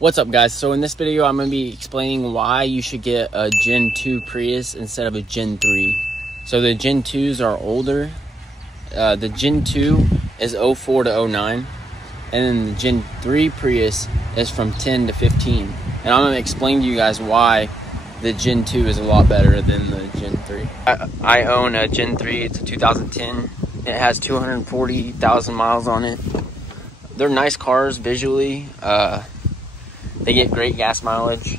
What's up, guys? So in this video I'm going to be explaining why you should get a Gen 2 Prius instead of a Gen 3. So the Gen 2s are older. The Gen 2 is 04 to 09, and then the Gen 3 Prius is from 10 to 15. And I'm going to explain to you guys why the Gen 2 is a lot better than the Gen 3. I own a Gen 3. It's a 2010. It has 240,000 miles on it. They're nice cars visually. They get great gas mileage.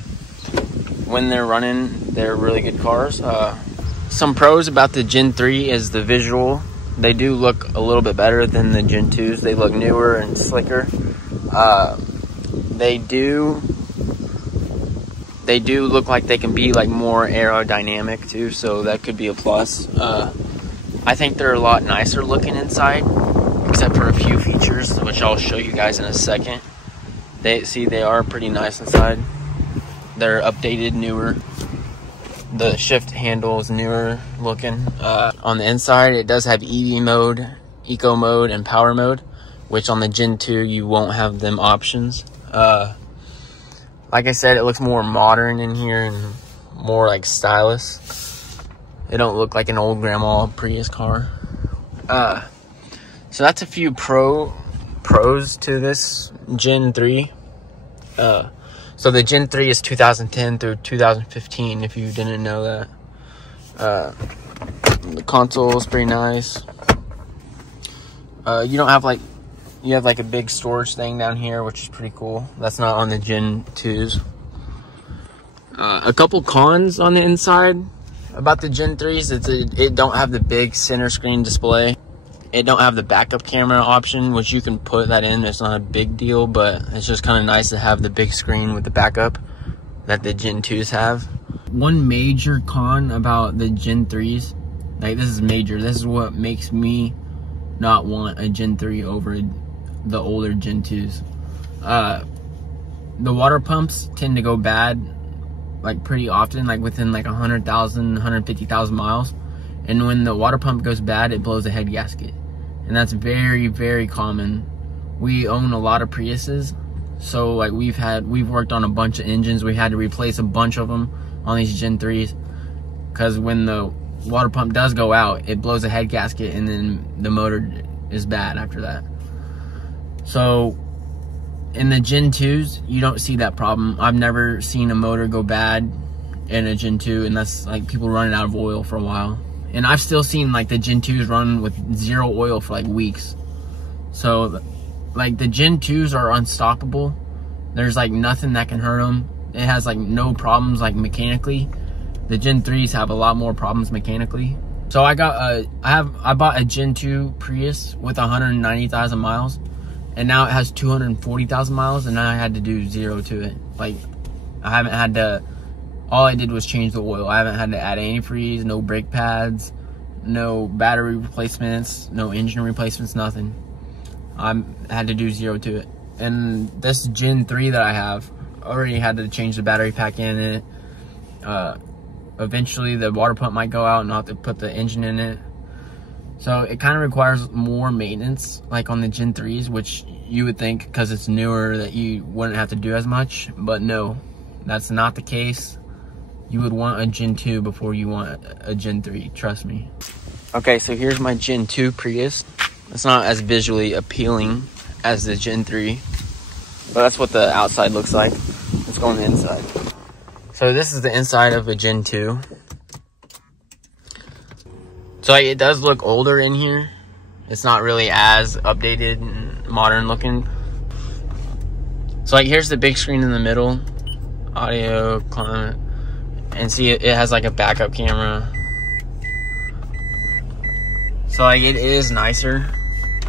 When they're running, they're really good cars. Some pros about the Gen 3 is the visual. They do look a little bit better than the Gen 2s. They look newer and slicker. They do look like they can be like more aerodynamic too, so that could be a plus. I think they're a lot nicer looking inside, except for a few features, which I'll show you guys in a second. They are pretty nice inside. They're updated, newer. The shift handle is newer looking. On the inside, it does have EV mode, eco mode, and power mode, which on the Gen 2 you won't have them options. Like I said, it looks more modern in here and more like stylish. It don't look like an old grandma Prius car. So that's a few pros to this Gen 3. So the Gen 3 is 2010 through 2015, if you didn't know that. The console is pretty nice. You have like a big storage thing down here, which is pretty cool. That's not on the Gen 2s. A couple cons on the inside about the Gen 3s, it don't have the big center screen display. It don't have the backup camera option, which you can put that in. It's not a big deal, but it's just kind of nice to have the big screen with the backup that the Gen 2s have. One major con about the Gen 3s, like this is major. This is what makes me not want a Gen 3 over the older Gen 2s. The water pumps tend to go bad like pretty often, like within like 100,000, 150,000 miles. And when the water pump goes bad, it blows a head gasket. And that's very, very common. We own a lot of Priuses. So like we've worked on a bunch of engines. We had to replace a bunch of them on these Gen 3s. Because when the water pump does go out, it blows a head gasket and then the motor is bad after that. So in the Gen 2s, you don't see that problem. I've never seen a motor go bad in a Gen 2, and that's like people running out of oil for a while. And I've still seen like the Gen 2s run with zero oil for like weeks. So like the Gen 2s are unstoppable. There's like nothing that can hurt them. It has like no problems like mechanically. The Gen 3s have a lot more problems mechanically. So I bought a Gen 2 Prius with 190,000 miles, and now it has 240,000 miles, and I had to do zero to it. Like I haven't had to. All I did was change the oil. I haven't had to add antifreeze, no brake pads, no battery replacements, no engine replacements, nothing. I had to do zero to it. And this Gen 3 that I have, already had to change the battery pack in it. Eventually the water pump might go out and I'll have to put the engine in it. So it kind of requires more maintenance, like on the Gen 3s, which you would think because it's newer that you wouldn't have to do as much. But no, that's not the case. You would want a Gen 2 before you want a Gen 3, trust me. Okay, so here's my Gen 2 Prius. It's not as visually appealing as the Gen 3, but that's what the outside looks like. Let's go on the inside. So this is the inside of a Gen 2. So like, it does look older in here. It's not really as updated and modern looking. So like, here's the big screen in the middle. Audio, climate. And see, it has like a backup camera. So like, it is nicer.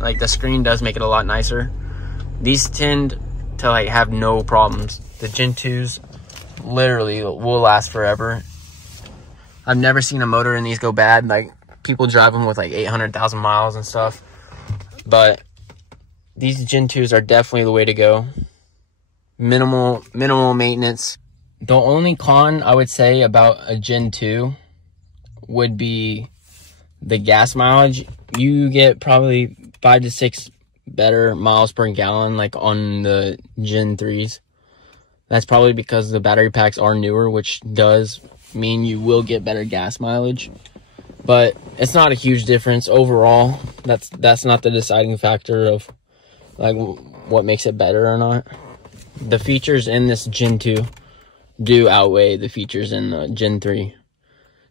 Like the screen does make it a lot nicer. These tend to like have no problems. The Gen 2s literally will last forever. I've never seen a motor in these go bad. Like people drive them with like 800,000 miles and stuff. But these Gen 2s are definitely the way to go. Minimal maintenance. The only con I would say about a Gen 2 would be the gas mileage. You get probably 5 to 6 better miles per gallon like on the Gen 3s. That's probably because the battery packs are newer, which does mean you will get better gas mileage. But it's not a huge difference overall. That's not the deciding factor of like what makes it better or not. The features in this Gen 2 do outweigh the features in the Gen 3.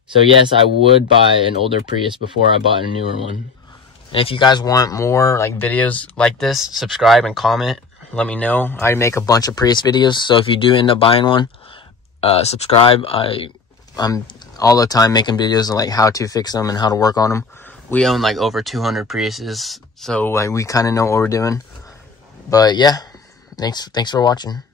So yes, I would buy an older Prius before I bought a newer one. And if you guys want more like videos like this, subscribe and comment. Let me know. I make a bunch of Prius videos, so if you do end up buying one, subscribe. I'm all the time making videos on like how to fix them and how to work on them. We own like over 200 Priuses, so like we kind of know what we're doing. But yeah, thanks for watching.